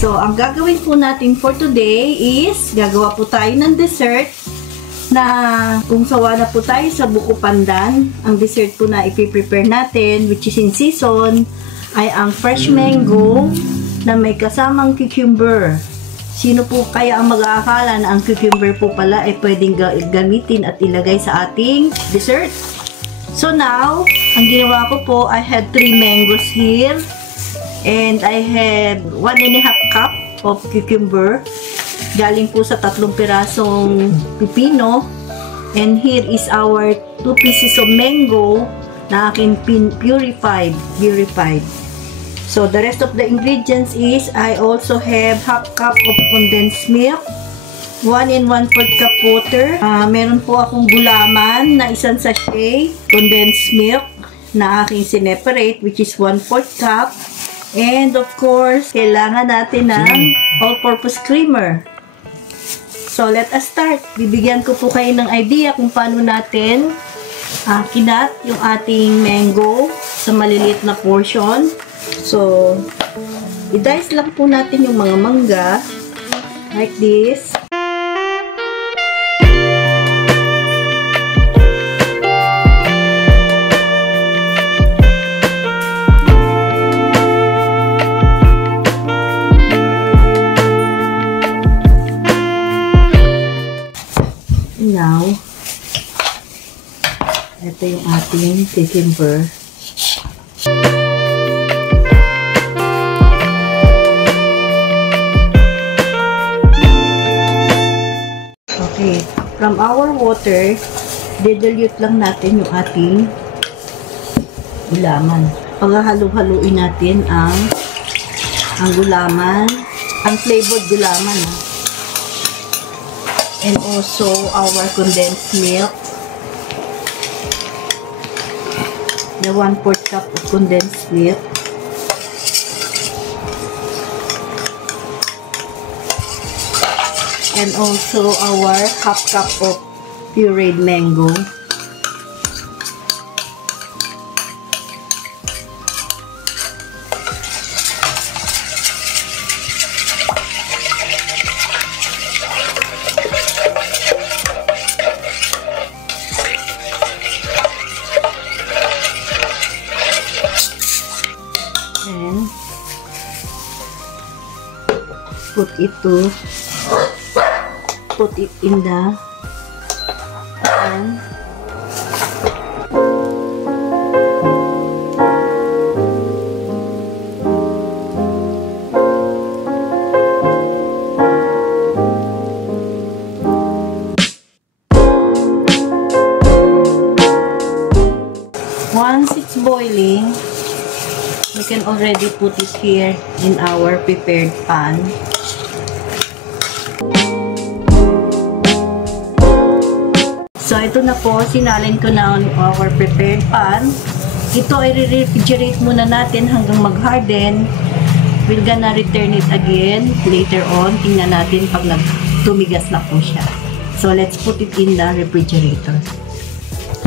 So, ang gagawin po natin for today is gagawa po tayo ng dessert na kung sawa na po tayo sa buko pandan. Ang dessert po na ipiprepare natin, which is in season, ay ang fresh mango na may kasamang cucumber. Sino po kaya ang mag-aakala na ang cucumber po pala ay pwedeng gamitin at ilagay sa ating dessert? So now, ang ginawa ko po, I had 3 mangoes here. And I have 1.5 cup of cucumber. Galing po sa 3 pirasong pipino. And here is our 2 pieces of mango na aking purified. So the rest of the ingredients is I also have 1/2 cup of condensed milk, 1 1/4 cup water. Meron po akong gulaman na isang sachet, condensed milk na aking sineparate, which is 1/4 cup. And of course, kailangan natin ng all-purpose creamer. So, let us start. Bibigyan ko po kayo ng idea kung paano natin kinat yung ating mango sa maliliit na portion. So, i-dice lang po natin yung mga mangga like this. Now, ito yung ating cucumber. Okay, from our water, dilute lang natin yung ating gulaman. Paghahalu-haluin natin ang gulaman, ang flavored gulaman. And also our condensed milk. The 1/4 cup of condensed milk. And also our 1/2 cup of pureed mango. Put it in the pan. Once it's boiling, we can already put it here in our prepared pan. So, ito na po, sinalin ko na on our prepared pan. Ito ay re-refrigerate muna natin hanggang mag-harden. We're gonna return it again later on. Tingnan natin pag tumigas na po siya. So, let's put it in the refrigerator.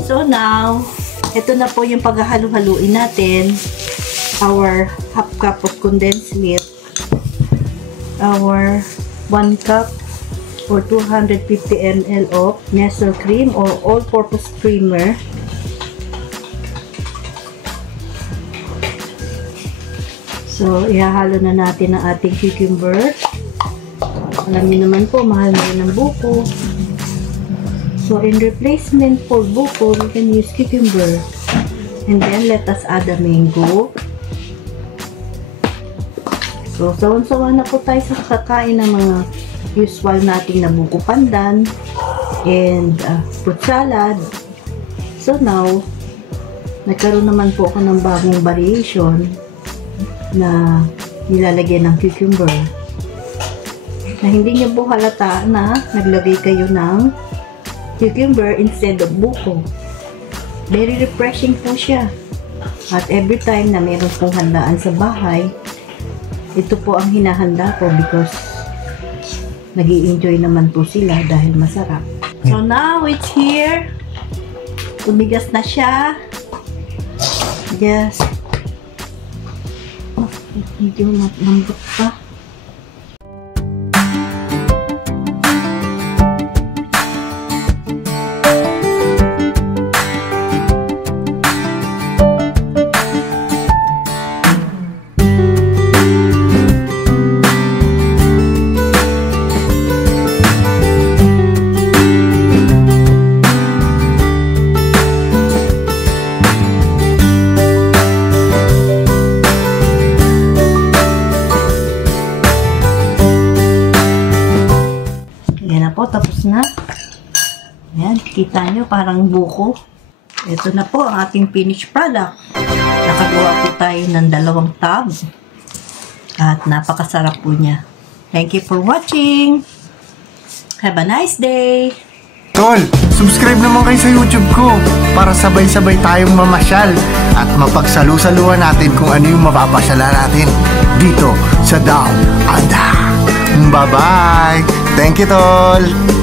So, now, ito na po yung paghahalu-haluin natin. Our 1/2 cup of condensed milk. Our 1 cup or 250 ml of Nestle cream or all-purpose creamer. So, ihahalo na natin ang ating cucumber. Alam niyo naman po, mahal na rin ang buko. So, in replacement for buko, we can use cucumber. And then, let us add the mango. So, sawan-sawa na po tayo sa kakain ng mga usual nating na buko pandan and fruit salad. So now, nagkaroon naman po ako ng bagong variation na nilalagyan ng cucumber. Na hindi niyo po halata na naglagay kayo ng cucumber instead of buko. Very refreshing po siya. At every time na meron pong handaan sa bahay, ito po ang hinahanda ko because nag-i-enjoy naman po sila dahil masarap. So now it's here. Tumigas na siya. Just medyo lambot pa. Tapos na. Ayan, kita nyo, parang buko. Ito na po ang ating finished product. Nakagawa po tayo ng 2 tub. At napakasarap po niya. Thank you for watching. Have a nice day. Tol, subscribe naman kayo sa YouTube ko para sabay-sabay tayong mamasyal at mapagsalu-saluhan natin kung ano yung mapapasyalan natin dito sa Down Under. Bye-bye! Thank you, Tol!